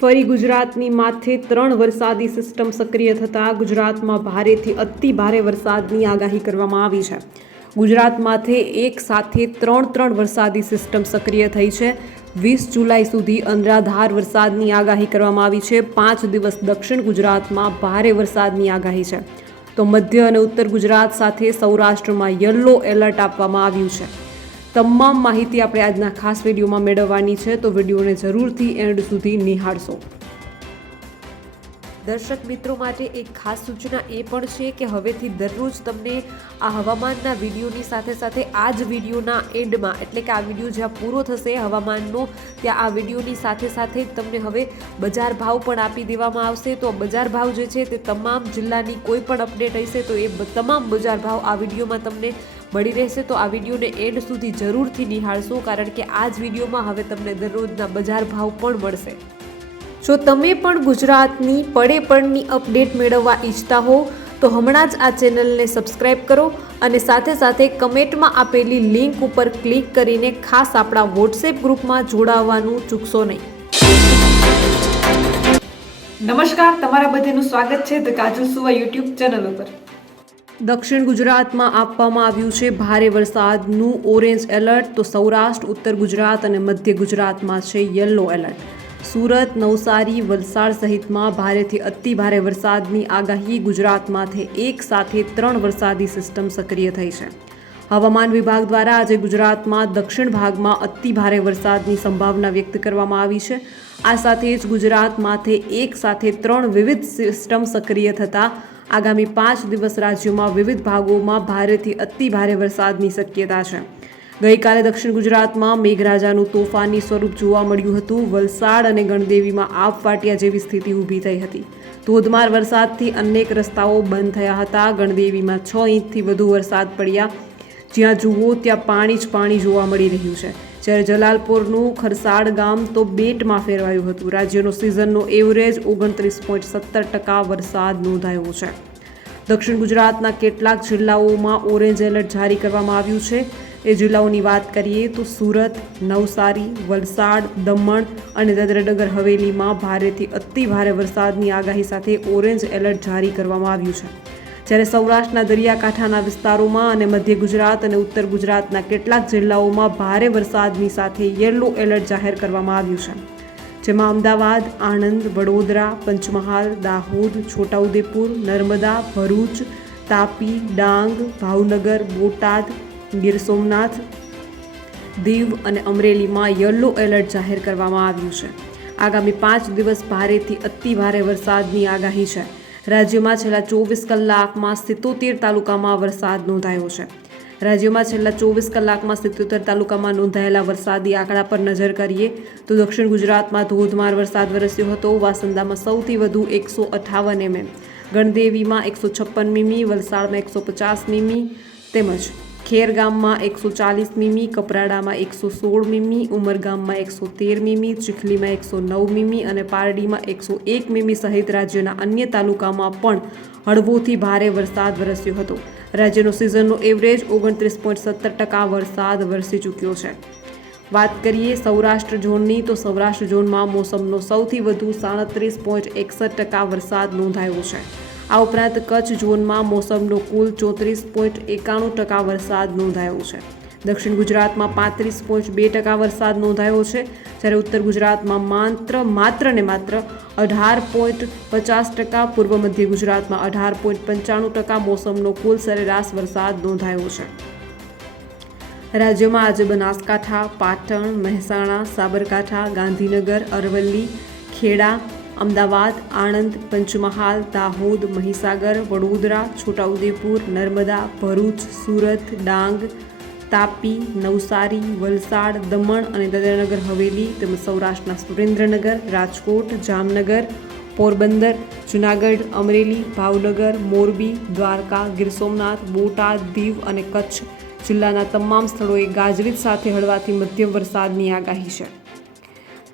ફરી ગુજરાતની માથે 3 વરસાદી સિસ્ટમ સક્રિય થતાં ગુજરાતમાં ભારેથી અતિ ભારે વરસાદની આગાહી કરવામાં આવી છે। ગુજરાત માથે એક સાથે ત્રણ વરસાદી સિસ્ટમ સક્રિય થઈ છે। 20 જુલાઈ સુધી અનરાધાર વરસાદની આગાહી કરવામાં આવી છે। 5 દિવસ દક્ષિણ ગુજરાતમાં ભારે વરસાદની આગાહી છે, તો મધ્ય અને ઉત્તર ગુજરાત સાથે સૌરાષ્ટ્રમાં યલો એલર્ટ આપવામાં આવ્યું છે। તમામ માહિતી આપણે આજના ખાસ વિડીયોમાં મેળવવાની છે, તો વિડીયોને જરૂરથી એન્ડ સુધી નિહાળશો। દર્શક મિત્રો માટે એક ખાસ સૂચના એ પણ છે કે હવેથી દરરોજ તમને આ હવામાનના વિડીયોની સાથે આ જ વિડીયોના એન્ડમાં, એટલે કે આ વિડીયો જ્યાં પૂરો થશે હવામાનનો, ત્યાં આ વિડીયોની સાથે જ તમને હવે બજાર ભાવ પણ આપી દેવામાં આવશે। તો બજાર ભાવ જે છે તે તમામ જિલ્લાની કોઈ પણ અપડેટ હશે તો એ તમામ બજાર ભાવ આ વિડીયોમાં તમને મળી રહેશે। તો આ વિડીયોને એન્ડ સુધી જરૂરથી નિહાળશો, કારણ કે આ જ વિડીયોમાં હવે તમને દરરોજના બજાર ભાવ પણ મળશે। જો તમે પણ ગુજરાતની પડે અપડેટ મેળવવા ઈચ્છતા હો તો હમણાં જ આ ચેનલને સબસ્ક્રાઇબ કરો અને સાથે કમેન્ટમાં આપેલી લિંક ઉપર ક્લિક કરીને ખાસ આપણા વોટ્સએપ ગ્રુપમાં જોડાવવાનું ચૂકશો નહીં। નમસ્કાર, તમારા બધાનું સ્વાગત છે ધ કાજલ સુવા યુટ્યુબ ચેનલ ઉપર। દક્ષિણ ગુજરાતમાં આપવામાં આવ્યું છે ભારે વરસાદનું ઓરેન્જ એલર્ટ, તો સૌરાષ્ટ્ર, ઉત્તર ગુજરાત અને મધ્ય ગુજરાતમાં છે યલો એલર્ટ। સુરત, નવસારી, વલસાડ સહિતમાં ભારેથી અતિ ભારે વરસાદની આગાહી। ગુજરાતમાંથી એક સાથે 3 વરસાદી સિસ્ટમ સક્રિય થઈ છે। હવામાન વિભાગ દ્વારા આજે ગુજરાતમાં દક્ષિણ ભાગમાં અતિ ભારે વરસાદની સંભાવના વ્યક્ત કરવામાં આવી છે। આ સાથે જ ગુજરાતમાંથી એક સાથે 3 વિવિધ સિસ્ટમ સક્રિય થતાં આગામી 5 દિવસ રાજ્યોમાં વિવિધ ભાગોમાં ભારેથી અતિ ભારે વરસાદની શક્યતા છે। ગઈકાલે દક્ષિણ ગુજરાતમાં મેઘરાજાનું તોફાની સ્વરૂપ જોવા મળ્યું હતું। વલસાડ અને ગણદેવીમાં આબ ફાટ્યા જેવી સ્થિતિ ઊભી થઈ હતી। ધોધમાર વરસાદથી અનેક રસ્તાઓ બંધ થયા હતા। ગણદેવીમાં 6 ઇંચથી વધુ વરસાદ પડ્યા, જ્યાં જુઓ ત્યાં પાણી જોવા મળી રહ્યું છે। જ્યારે જલાલપોરનું ખરસાડ ગામ તો બેટમાં ફેરવાયું હતું। રાજ્યનો સિઝનનો એવરેજ 29.17% વરસાદ નોંધાયો છે। દક્ષિણ ગુજરાતના કેટલાક જિલ્લાઓમાં ઓરેન્જ એલર્ટ જારી કરવામાં આવ્યું છે। એ જિલ્લાઓની વાત કરીએ તો સુરત, નવસારી, વલસાડ, દમણ અને દાદરા-નગર હવેલીમાં ભારેથી અતિ ભારે વરસાદની આગાહી સાથે ઓરેન્જ એલર્ટ જારી કરવામાં આવ્યું છે। જ્યારે સૌરાષ્ટ્રના દરિયાકાંઠાના વિસ્તારોમાં અને મધ્ય ગુજરાત અને ઉત્તર ગુજરાતના કેટલાક જિલ્લાઓમાં ભારે વરસાદની સાથે યલો એલર્ટ જાહેર કરવામાં આવ્યું છે, જેમાં અમદાવાદ, આણંદ, વડોદરા, પંચમહાલ, દાહોદ, છોટાઉદેપુર, નર્મદા, ભરૂચ, તાપી, ડાંગ, ભાવનગર, બોટાદ, ગીર સોમનાથ, દીવ અને અમરેલીમાં યલો એલર્ટ જાહેર કરવામાં આવ્યું છે। આગામી 5 દિવસ ભારેથી અતિ ભારે વરસાદની આગાહી છે। રાજ્યમાં છેલ્લા 24 કલાકમાં 77 તાલુકામાં વરસાદ નોંધાયો છે। રાજ્યમાં છેલ્લા 24 કલાકમાં 77 તાલુકામાં નોંધાયેલા વરસાદી આંકડા પર નજર કરીએ તો દક્ષિણ ગુજરાતમાં ધોધમાર વરસાદ વરસ્યો હતો। વાસંદામાં સૌથી વધુ 158 mm, ગણદેવીમાં 156 મીમી, વલસાડમાં 150 મીમી તેમજ ખેરગામમાં 140 મીમી, કપરાડામાં 116 મીમી, ઉમરગામમાં 113 મીમી, ચીખલીમાં 109 મીમી અને પારડીમાં 101 મીમી સહિત રાજ્યના અન્ય તાલુકામાં પણ હળવોથી ભારે વરસાદ વરસ્યો હતો। રાજ્યનો સિઝનનો એવરેજ 29.17% વરસાદ વરસી ચૂક્યો છે। વાત કરીએ સૌરાષ્ટ્ર ઝોનની, તો સૌરાષ્ટ્ર ઝોનમાં મોસમનો સૌથી વધુ 37.61% વરસાદ નોંધાયો છે। આ ઉપરાંત કચ્છ ઝોનમાં મોસમનો કુલ 34.91% વરસાદ નોંધાયો છે। દક્ષિણ ગુજરાતમાં 35.2% વરસાદ નોંધાયો છે, જ્યારે ઉત્તર ગુજરાતમાં માત્ર 18.50%, પૂર્વ મધ્ય ગુજરાતમાં 18.95% મોસમનો કુલ સરેરાશ વરસાદ નોંધાયો છે। રાજ્યમાં આજે બનાસકાંઠા, પાટણ, મહેસાણા, સાબરકાંઠા, ગાંધીનગર, અરવલ્લી, ખેડા, અમદાવાદ, આણંદ, પંચમહાલ, દાહોદ, મહીસાગર, વડોદરા, છોટાઉદેપુર, નર્મદા, ભરૂચ, સુરત, ડાંગ, તાપી, નવસારી, વલસાડ, દમણ અને દાદરાનગર હવેલી તેમજ સૌરાષ્ટ્રના સુરેન્દ્રનગર, રાજકોટ, જામનગર, પોરબંદર, જૂનાગઢ, અમરેલી, ભાવનગર, મોરબી, દ્વારકા, ગીર સોમનાથ, બોટાદ, દીવ અને કચ્છ જિલ્લાના તમામ સ્થળોએ ગાજવીજ સાથે હળવાથી મધ્યમ વરસાદની આગાહી છે।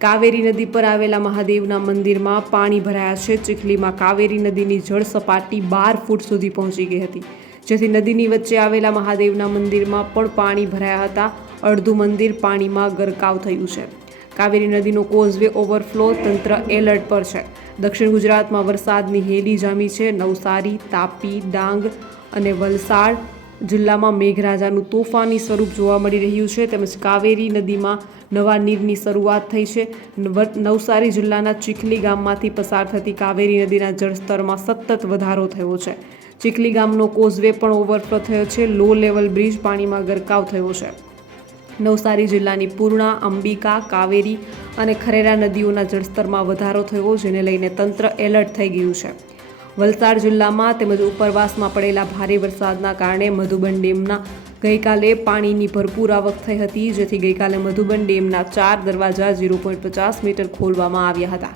કાવેરી નદી પર આવેલા મહાદેવના મંદિરમાં પાણી ભરાયા છે। ચીખલીમાં કાવેરી નદીની જળ સપાટી 12 ફૂટ સુધી પહોંચી ગઈ હતી, જેથી નદીની વચ્ચે આવેલા મહાદેવના મંદિરમાં પણ પાણી ભરાયા હતા। અડધું મંદિર પાણીમાં ગરકાવ થયું છે। કાવેરી નદીનો કોઝવે ઓવરફ્લો, તંત્ર એલર્ટ પર છે. દક્ષિણ ગુજરાતમાં વરસાદની હેલી જામી છે. નવસારી, તાપી, ડાંગ અને વલસાડ જિલ્લામાં મેઘરાજાનું તોફાની સ્વરૂપ જોવા મળી રહ્યું છે. તેમજ કાવેરી નદીમાં નવા નીરની શરૂઆત થઈ છે. નવસારી જિલ્લાના ચીખલી ગામમાંથી પસાર થતી કાવેરી નદીના જળસ્તરમાં સતત વધારો થયો છે. ચીખલી ગામનો કોઝવે પણ ઓવરફ્લો થયો છે. લો લેવલ બ્રિજ પાણીમાં ગરકાવ થયો છે. નવસારી જિલ્લાની પૂર્ણા, અંબિકા, કાવેરી અને ખરેરા નદીઓના જળસ્તરમાં વધારો થયો, જેને લઈને તંત્ર એલર્ટ થઈ ગયું છે. વલસાડ જિલ્લામાં તેમજ ઉપરવાસમાં પડેલા ભારે વરસાદના કારણે મધુબન ડેમના ગઈકાલે પાણીની ભરપૂર આવક થઈ હતી, જેથી ગઈકાલે મધુબન ડેમના 4 દરવાજા 0.50 મીટર ખોલવામાં આવ્યા હતા.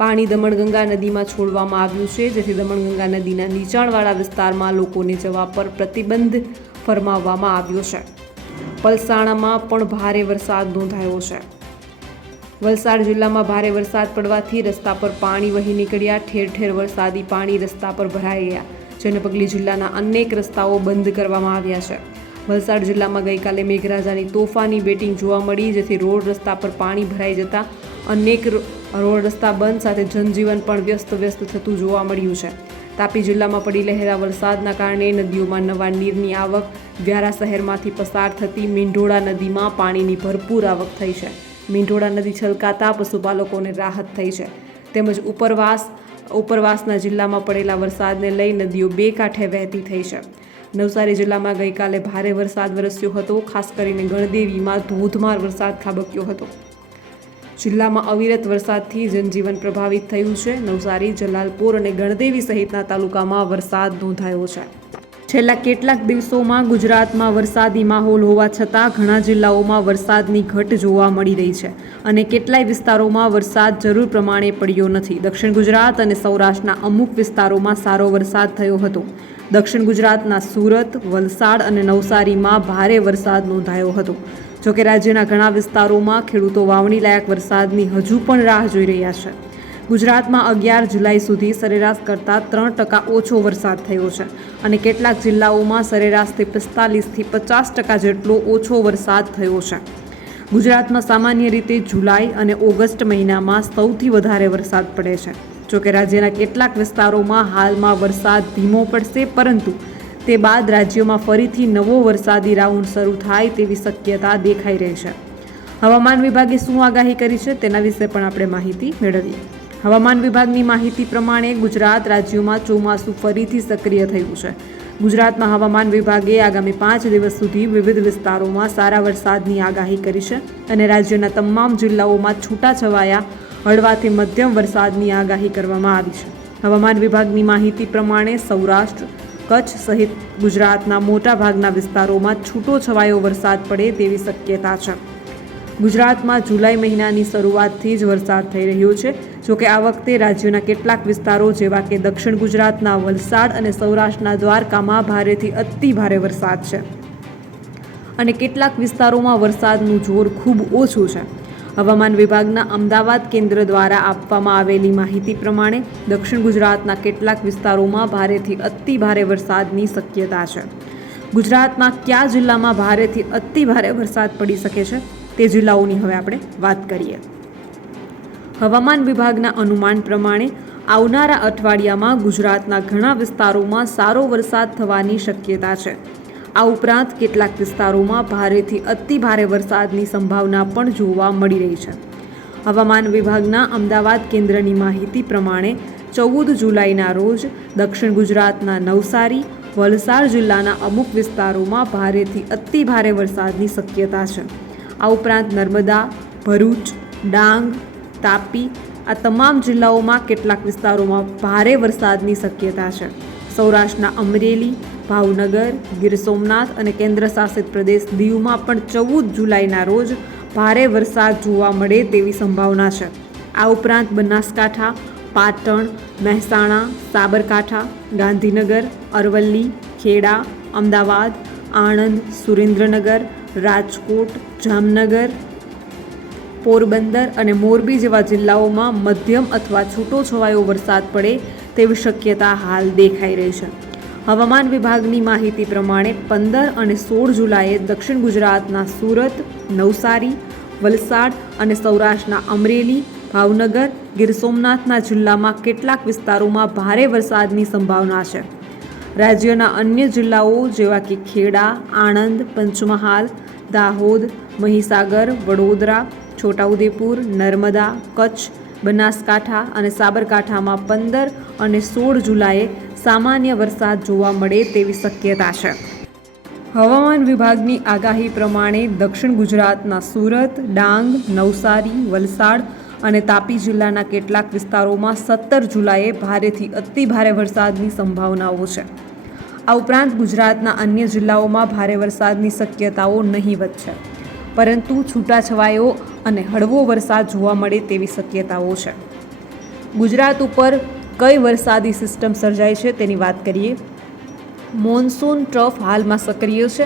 પાણી દમણગંગા નદીમાં છોડવામાં આવ્યું છે, જેથી દમણગંગા નદીના નીચાણવાળા વિસ્તારમાં લોકોને જવા પર પ્રતિબંધ ફરમાવવામાં આવ્યો છે. પલસાણામાં પણ ભારે વરસાદ નોંધાયો છે. વલસાડ જિલ્લામાં ભારે વરસાદ પડવાથી રસ્તા પર પાણી વહી નીકળ્યા. ઠેર ઠેર વરસાદી પાણી રસ્તા પર ભરાઈ ગયા, જેને પગલે જિલ્લાના અનેક રસ્તાઓ બંધ કરવામાં આવ્યા છે. વલસાડ જિલ્લામાં ગઈકાલે મેઘરાજાની તોફાની બેટિંગ જોવા મળી, જેથી રોડ રસ્તા પર પાણી ભરાઈ જતા અનેક રોડ રસ્તા બંધ સાથે જનજીવન પણ વ્યસ્ત થતું જોવા મળ્યું છે. તાપી જિલ્લામાં પડી રહેલા વરસાદના કારણે નદીઓમાં નવા નીરની આવક. વ્યારા શહેરમાંથી પસાર થતી મીંઢોળા નદીમાં પાણીની ભરપૂર આવક થઈ છે. મીંઢોળા નદી છલકાતા પશુપાલકોને રાહત થઈ છે. તેમજ ઉપરવાસના જિલ્લામાં પડેલા વરસાદને લઈ નદીઓ બે કાંઠે વહેતી થઈ છે. નવસારી જિલ્લામાં ગઈકાલે ભારે વરસાદ વરસ્યો હતો. ખાસ કરીને ગણદેવીમાં ધોધમાર વરસાદ ખાબક્યો હતો. જિલ્લામાં અવિરત વરસાદથી જનજીવન પ્રભાવિત થયું છે. નવસારી, જલાલપોર અને ગણદેવી સહિતના તાલુકામાં વરસાદ નોંધાયો છે. છેલ્લા કેટલાક દિવસોમાં ગુજરાતમાં વરસાદી માહોલ હોવા છતાં ઘણા જિલ્લાઓમાં વરસાદની ઘટ જોવા મળી રહી છે અને કેટલાય વિસ્તારોમાં વરસાદ જરૂર પ્રમાણે પડ્યો નથી. દક્ષિણ ગુજરાત અને સૌરાષ્ટ્રના અમુક વિસ્તારોમાં સારો વરસાદ થયો હતો. દક્ષિણ ગુજરાતના સુરત, વલસાડ અને નવસારીમાં ભારે વરસાદ નોંધાયો હતો. જોકે રાજ્યના ઘણા વિસ્તારોમાં ખેડૂતો વાવણી લાયક વરસાદની હજુ પણ રાહ જોઈ રહ્યા છે. ગુજરાતમાં 11 જુલાઈ સુધી સરેરાશ કરતાં 3% ઓછો વરસાદ થયો છે અને કેટલાક જિલ્લાઓમાં સરેરાશથી 45થી 50% જેટલો ઓછો વરસાદ થયો છે. ગુજરાતમાં સામાન્ય રીતે જુલાઈ અને ઓગસ્ટ મહિનામાં સૌથી વધારે વરસાદ પડે છે. જોકે રાજ્યના કેટલાક વિસ્તારોમાં હાલમાં વરસાદ ધીમો પડશે, પરંતુ તે બાદ રાજ્યમાં ફરીથી નવો વરસાદી રાઉન્ડ શરૂ થાય તેવી શક્યતા દેખાઈ રહી છે. હવામાન વિભાગે શું આગાહી કરી છે તેના વિશે પણ આપણે માહિતી મેળવીએ. હવામાન વિભાગની માહિતી પ્રમાણે ગુજરાત રાજ્યમાં ચોમાસું ફરીથી સક્રિય થયું છે. ગુજરાતમાં હવામાન વિભાગે આગામી 5 દિવસ સુધી વિવિધ વિસ્તારોમાં સારા વરસાદની આગાહી કરી છે અને રાજ્યના તમામ જિલ્લાઓમાં છૂટાછવાયા હળવાથી મધ્યમ વરસાદની આગાહી કરવામાં આવી છે. હવામાન વિભાગની માહિતી પ્રમાણે સૌરાષ્ટ્ર, કચ્છ સહિત ગુજરાતના મોટા ભાગના વિસ્તારોમાં છૂટો છવાયો વરસાદ પડે તેવી શક્યતા છે. ગુજરાતમાં જુલાઈ મહિનાની શરૂઆતથી જ વરસાદ થઈ રહ્યો છે. જોકે આ વખતે રાજ્યના કેટલાક વિસ્તારો જેવા કે દક્ષિણ ગુજરાતના વલસાડ અને સૌરાષ્ટ્રના દ્વારકામાં ભારેથી અતિ ભારે વરસાદ છે અને કેટલાક વિસ્તારોમાં વરસાદનું જોર ખૂબ ઓછું છે. હવામાન વિભાગના અમદાવાદ કેન્દ્ર દ્વારા આપવામાં આવેલી માહિતી પ્રમાણે દક્ષિણ ગુજરાતના કેટલાક વિસ્તારોમાં ભારેથી અતિ ભારે વરસાદની શક્યતા છે. ગુજરાતમાં કયા જિલ્લામાં ભારેથી અતિ ભારે વરસાદ પડી શકે છે તે જિલ્લાઓની હવે આપણે વાત કરીએ. હવામાન વિભાગના અનુમાન પ્રમાણે આવનારા અઠવાડિયામાં ગુજરાતના ઘણા વિસ્તારોમાં સારો વરસાદ થવાની શક્યતા છે. આ ઉપરાંત કેટલાક વિસ્તારોમાં ભારેથી અતિ ભારે વરસાદની સંભાવના પણ જોવા મળી રહી છે. હવામાન વિભાગના અમદાવાદ કેન્દ્રની માહિતી પ્રમાણે 14 જુલાઈના રોજ દક્ષિણ ગુજરાતના નવસારી, વલસાડ જિલ્લાના અમુક વિસ્તારોમાં ભારેથી અતિ ભારે વરસાદની શક્યતા છે. આ ઉપરાંત નર્મદા, ભરૂચ, ડાંગ, તાપી આ તમામ જિલ્લાઓમાં કેટલાક વિસ્તારોમાં ભારે વરસાદની શક્યતા છે. સૌરાષ્ટ્રના અમરેલી, ભાવનગર, ગીર સોમનાથ અને કેન્દ્રશાસિત પ્રદેશ દીવમાં પણ 14 જુલાઈના રોજ ભારે વરસાદ જોવા મળે તેવી સંભાવના છે. આ ઉપરાંત બનાસકાંઠા, પાટણ, મહેસાણા, સાબરકાંઠા, ગાંધીનગર, અરવલ્લી, ખેડા, અમદાવાદ, આણંદ, સુરેન્દ્રનગર, રાજકોટ, જામનગર, પોરબંદર અને મોરબી જેવા જિલ્લાઓમાં મધ્યમ અથવા છૂટોછવાયો વરસાદ પડે તેવી શક્યતા હાલ દેખાઈ રહી છે. હવામાન વિભાગની માહિતી પ્રમાણે 15 અને 16 જુલાઈએ દક્ષિણ ગુજરાતના સુરત, નવસારી, વલસાડ અને સૌરાષ્ટ્રના અમરેલી, ભાવનગર, ગીર સોમનાથના જિલ્લામાં કેટલાક વિસ્તારોમાં ભારે વરસાદની સંભાવના છે. રાજ્યના અન્ય જિલ્લાઓ જેવા કે ખેડા, આણંદ, પંચમહાલ, દાહોદ, મહીસાગર, વડોદરા, છોટાઉદેપુર, નર્મદા, કચ્છ, બનાસકાંઠા અને સાબરકાંઠામાં 15 અને 16 જુલાઈએ સામાન્ય વરસાદ જોવા મળે તેવી શક્યતા છે. હવામાન વિભાગની આગાહી પ્રમાણે દક્ષિણ ગુજરાતના સુરત, ડાંગ, નવસારી, વલસાડ અને તાપી જિલ્લાના કેટલાક વિસ્તારોમાં 17 જુલાઈએ ભારેથી અતિભારે વરસાદની સંભાવનાઓ છે. આ ઉપરાંત ગુજરાતના અન્ય જિલ્લાઓમાં ભારે વરસાદની શક્યતાઓ નહીવત છે, પરંતુ છૂટાછવાયો અને હળવો વરસાદ જોવા મળે તેવી શક્યતાઓ છે. ગુજરાત ઉપર કઈ વરસાદી સિસ્ટમ સર્જાઈ છે તેની વાત કરીએ. મોન્સૂન ટ્રફ હાલમાં સક્રિય છે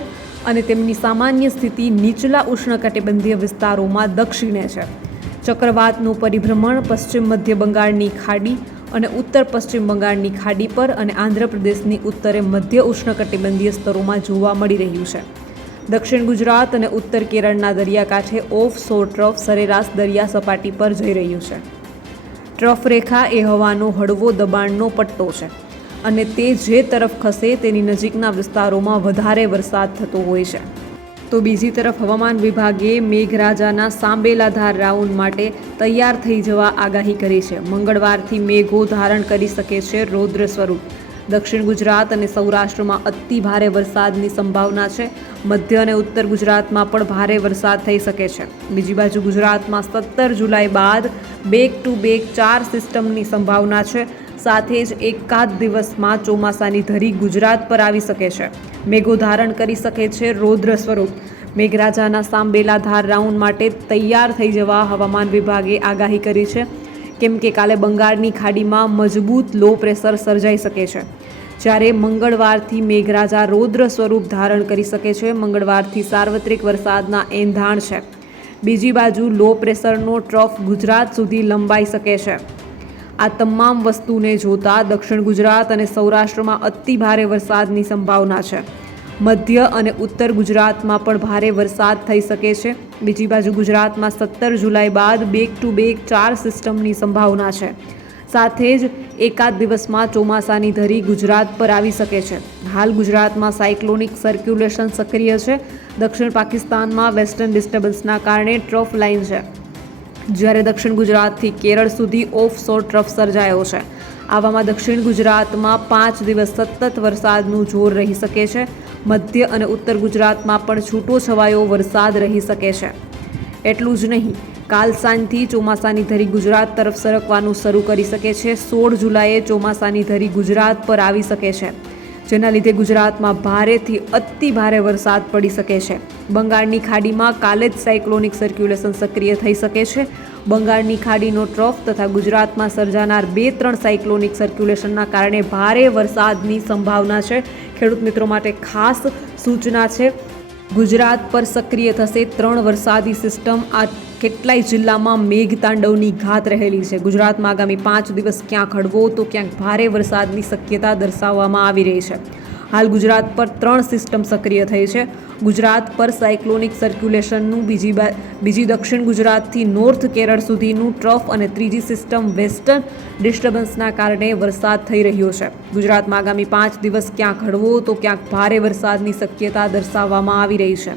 અને તેમની સામાન્ય સ્થિતિ નીચલા ઉષ્ણકટિબંધીય વિસ્તારોમાં દક્ષિણે છે. ચક્રવાતનું પરિભ્રમણ પશ્ચિમ મધ્ય બંગાળની ખાડી અને ઉત્તર પશ્ચિમ બંગાળની ખાડી પર અને આંધ્રપ્રદેશની ઉત્તરે મધ્ય ઉષ્ણકટિબંધીય સ્તરોમાં જોવા મળી રહ્યું છે. દક્ષિણ ગુજરાત અને ઉત્તર કેરળના દરિયાકાંઠે ઓફ શોર ટ્રફ સરેરાશ દરિયા સપાટી પર જઈ રહ્યું છે. ટ્રફ રેખા એ હવાનો હળવો દબાણનો પટ્ટો છે અને તે જે તરફ ખસે તેની નજીકના વિસ્તારોમાં વધારે વરસાદ થતો હોય છે. તો બીજી તરફ હવામાન વિભાગે મેઘરાજાના સાંબેલાધાર રાઉન્ડ માટે તૈયાર થઈ જવા આગાહી કરી છે. મંગળવારથી મેઘો ધારણ કરી શકે છે રૌદ્ર સ્વરૂપ. દક્ષિણ ગુજરાત અને સૌરાષ્ટ્રમાં અતિ ભારે વરસાદની સંભાવના છે. મધ્ય અને ઉત્તર ગુજરાતમાં પણ ભારે વરસાદ થઈ શકે છે. બીજી બાજુ ગુજરાતમાં 17 જુલાઈ બાદ બેક ટુ બેક 4 સિસ્ટમની સંભાવના છે. સાથે જ એકાદ દિવસમાં ચોમાસાની ધરી ગુજરાત પર આવી શકે છે. મેઘો ધારણ કરી શકે છે રૌદ્ર સ્વરૂપ. મેઘરાજાના સાંબેલાધાર રાઉન્ડ માટે તૈયાર થઈ જવા હવામાન વિભાગે આગાહી કરી છે, કેમ કે કાલે બંગાળની ખાડીમાં મજબૂત લો પ્રેશર સર્જાઈ શકે છે. જ્યારે મંગળવારથી મેઘરાજા રૌદ્ર સ્વરૂપ ધારણ કરી શકે છે. મંગળવારથી સાર્વત્રિક વરસાદના એંધાણ છે. બીજી બાજુ લો પ્રેશરનો ટ્રફ ગુજરાત સુધી લંબાઈ શકે છે. આ તમામ વસ્તુને જોતા દક્ષિણ ગુજરાત અને સૌરાષ્ટ્રમાં અતિ ભારે વરસાદની સંભાવના છે. મધ્ય અને ઉત્તર ગુજરાતમાં પણ ભારે વરસાદ થઈ શકે છે. બીજી બાજુ ગુજરાતમાં 17 જુલાઈ બાદ બેક ટુ બેક 4 સિસ્ટમની સંભાવના છે. સાથે જ એકાદ દિવસમાં ચોમાસાની ધરી ગુજરાત પર આવી શકે છે. હાલ ગુજરાતમાં સાયક્લોનિક સર્ક્યુલેશન સક્રિય છે. દક્ષિણ પાકિસ્તાનમાં વેસ્ટર્ન ડિસ્ટર્બન્સના કારણે ટ્રફ લાઇન છે, જ્યારે દક્ષિણ ગુજરાતથી કેરળ સુધી ઓફ શોર ટ્રફ સર્જાયો છે. આવામાં દક્ષિણ ગુજરાતમાં 5 દિવસ સતત વરસાદનું જોર રહી શકે છે. મધ્ય અને ઉત્તર ગુજરાતમાં પણ છૂટો છવાયો વરસાદ રહી શકે છે. એટલું જ નહીં, કાલ સાંજથી ચોમાસાની ધરી ગુજરાત તરફ સરકવાનું શરૂ કરી શકે છે. 16 જુલાઈએ ચોમાસાની ધરી ગુજરાત પર આવી શકે છે, જેના લીધે ગુજરાતમાં ભારેથી અતિ ભારે વરસાદ પડી શકે છે. બંગાળની ખાડીમાં કાલે જ સાયક્લોનિક સર્ક્યુલેશન સક્રિય થઈ શકે છે. બંગાળની ખાડીનો ટ્રફ તથા ગુજરાતમાં સર્જાનાર 2-3 સાયક્લોનિક સર્ક્યુલેશનના કારણે ભારે વરસાદની સંભાવના છે. ખેડૂત મિત્રો માટે ખાસ સૂચના છે, ગુજરાત પર સક્રિય થશે 3 વરસાદી સિસ્ટમ. આ કેટલાય જિલ્લામાં મેઘતાંડવની ઘાત રહેલી છે. ગુજરાતમાં આગામી 5 દિવસ ક્યાંક હળવો તો ક્યાંક ભારે વરસાદની શક્યતા દર્શાવવામાં આવી રહી છે. હાલ ગુજરાત પર 3 સિસ્ટમ સક્રિય થઈ છે. ગુજરાત પર સાયક્લોનિક સર્ક્યુલેશનનું, બીજી દક્ષિણ ગુજરાતથી નોર્થ કેરળ સુધીનું ટ્રફ અને ત્રીજી સિસ્ટમ વેસ્ટર્ન ડિસ્ટર્બન્સના કારણે વરસાદ થઈ રહ્યો છે. ગુજરાતમાં આગામી 5 દિવસ ક્યાંક હળવો તો ક્યાંક ભારે વરસાદની શક્યતા દર્શાવવામાં આવી રહી છે.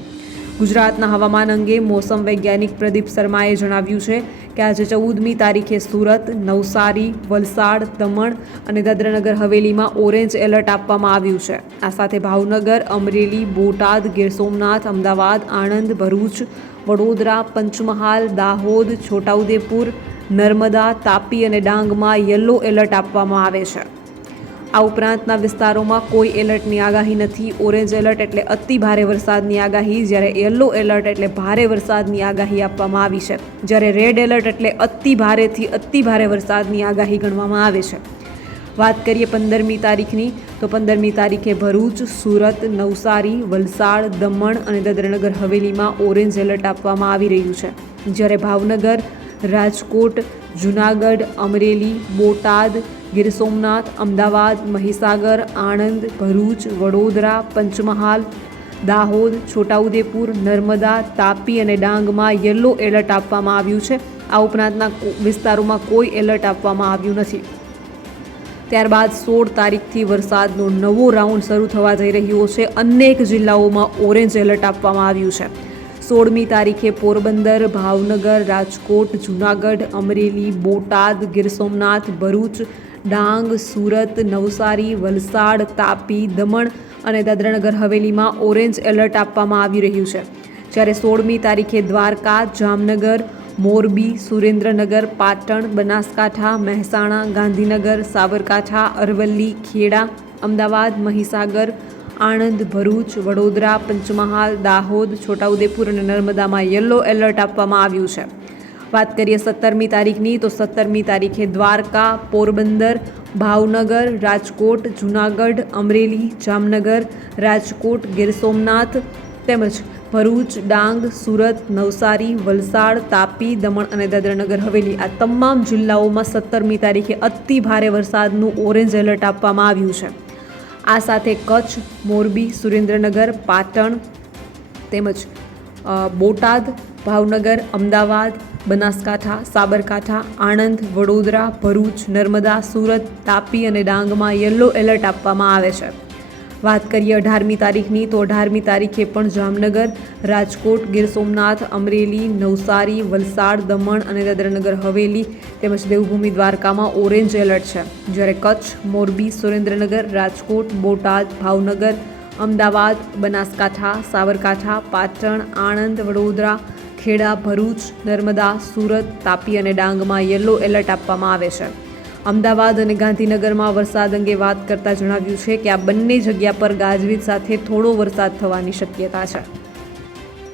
ગુજરાતના હવામાન અંગે મોસમ વૈજ્ઞાનિક પ્રદીપ શર્માએ જણાવ્યું છે કે આજે 14મી તારીખે સુરત, નવસારી, વલસાડ, દમણ અને દાદરાનગર હવેલીમાં ઓરેન્જ એલર્ટ આપવામાં આવ્યું છે. આ સાથે ભાવનગર, અમરેલી, બોટાદ, ગીર સોમનાથ, અમદાવાદ, આણંદ, ભરૂચ, વડોદરા, પંચમહાલ, દાહોદ, છોટાઉદેપુર, નર્મદા, તાપી અને ડાંગમાં યલો એલર્ટ આપવામાં આવે છે. આ ઉપરાંતના વિસ્તારોમાં કોઈ એલર્ટની આગાહી નથી. ઓરેન્જ એલર્ટ એટલે અતિ ભારે વરસાદની આગાહી, જ્યારે યલો એલર્ટ એટલે ભારે વરસાદની આગાહી આપવામાં આવી છે. જ્યારે રેડ એલર્ટ એટલે અતિ ભારેથી અતિ ભારે વરસાદની આગાહી ગણવામાં આવે છે. વાત કરીએ 15મી તારીખની, તો 15મી તારીખે ભરૂચ, સુરત, નવસારી, વલસાડ, દમણ અને દાદરાનગર હવેલીમાં ઓરેન્જ એલર્ટ આપવામાં આવી રહ્યું છે. જ્યારે ભાવનગર, રાજકોટ, જૂનાગઢ, અમરેલી, બોટાદ, ગીર સોમનાથ, અમદાવાદ, મહીસાગર, આણંદ, ભરૂચ, વડોદરા, પંચમહાલ, દાહોદ, છોટાઉદેપુર, નર્મદા, તાપી અને ડાંગમાં યલો એલર્ટ આપવામાં આવ્યું છે. આ ઉપરાંતના વિસ્તારોમાં કોઈ એલર્ટ આપવામાં આવ્યું નથી. ત્યારબાદ 16 તારીખથી વરસાદનો નવો રાઉન્ડ શરૂ થવા જઈ રહ્યો છે. અનેક જિલ્લાઓમાં ઓરેન્જ એલર્ટ આપવામાં આવ્યું છે. 16મી તારીખે પોરબંદર, ભાવનગર, રાજકોટ, જૂનાગઢ, અમરેલી, બોટાદ, ગીર સોમનાથ, ભરૂચ, ડાંગ, સુરત, નવસારી, વલસાડ, તાપી, દમણ અને દાદરાનગર હવેલીમાં ઓરેન્જ એલર્ટ આપવામાં આવી રહ્યું છે. જ્યારે 16મી તારીખે દ્વારકા, જામનગર, મોરબી, સુરેન્દ્રનગર, પાટણ, બનાસકાંઠા, મહેસાણા, ગાંધીનગર, સાબરકાંઠા, અરવલ્લી, ખેડા, અમદાવાદ, મહીસાગર, આણંદ, ભરૂચ, વડોદરા, પંચમહાલ, દાહોદ, છોટાઉદેપુર અને નર્મદામાં યલો એલર્ટ આપવામાં આવ્યું છે. વાત કરીએ 17મી તારીખની, તો 17મી તારીખે દ્વારકા, પોરબંદર, ભાવનગર, રાજકોટ, જૂનાગઢ, અમરેલી, જામનગર, રાજકોટ, ગીર સોમનાથ તેમજ ભરૂચ, ડાંગ, સુરત, નવસારી, વલસાડ, તાપી, દમણ અને દાદરાનગર હવેલી આ તમામ જિલ્લાઓમાં 17મી તારીખે અતિ ભારે વરસાદનું ઓરેન્જ એલર્ટ આપવામાં આવ્યું છે. આ સાથે કચ્છ, મોરબી, સુરેન્દ્રનગર, પાટણ તેમજ બોટાદ, ભાવનગર, અમદાવાદ, બનાસકાંઠા, સાબરકાંઠા, આણંદ, વડોદરા, ભરૂચ, નર્મદા, સુરત, તાપી અને ડાંગમાં યલો એલર્ટ આપવામાં આવે છે. વાત કરીએ 18મી તારીખની, તો 18મી તારીખે પણ જામનગર, રાજકોટ, ગીર સોમનાથ, અમરેલી, નવસારી, વલસાડ, દમણ અને દાદરાનગર હવેલી તેમજ દેવભૂમિ દ્વારકામાં ઓરેન્જ એલર્ટ છે. જ્યારે કચ્છ, મોરબી, સુરેન્દ્રનગર, રાજકોટ, બોટાદ, ભાવનગર, અમદાવાદ, બનાસકાંઠા, સાબરકાંઠા, પાટણ, આણંદ, વડોદરા, ખેડા, ભરૂચ, નર્મદા, સુરત, તાપી અને ડાંગમાં યલો એલર્ટ આપવામાં આવે છે. અમદાવાદ અને ગાંધીનગરમાં વરસાદ અંગે વાત કરતાં જણાવ્યું છે કે આ બંને જગ્યા પર ગાજવીજ સાથે થોડો વરસાદ થવાની શક્યતા છે.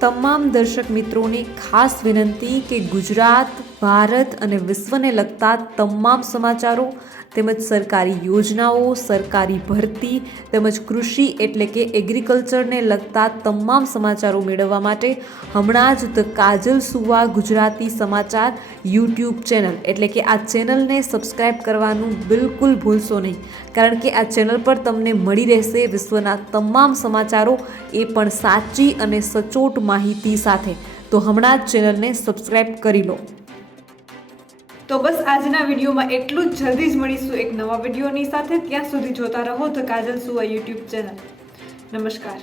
તમામ દર્શક મિત્રોને ખાસ વિનંતી કે ગુજરાત, ભારત અને વિશ્વને લગતા તમામ સમાચારો તેમજ સરકારી યોજનાઓ, સરકારી ભરતી તેમજ કૃષિ એટલે કે એગ્રીકલ્ચરને લગતા તમામ સમાચારો મેળવવા માટે હમણાં જ ધ કાજલ સુવા ગુજરાતી સમાચાર યુટ્યુબ ચેનલ એટલે કે આ ચેનલને સબસ્ક્રાઈબ કરવાનું બિલકુલ ભૂલશો નહીં, કારણ કે આ ચેનલ પર તમને મળી રહેશે વિશ્વના તમામ સમાચારો, એ પણ સાચી અને સચોટ માહિતી સાથે. તો હમણાં જ ચેનલને સબસ્ક્રાઈબ કરી લો. તો બસ આજના વિડીયોમાં એટલું જ. જલ્દી જ મળીશું એક નવા વિડીયોની સાથે. ત્યાં સુધી જોતા રહો ધ કાજલ સુવા યુટ્યુબ ચેનલ. નમસ્કાર.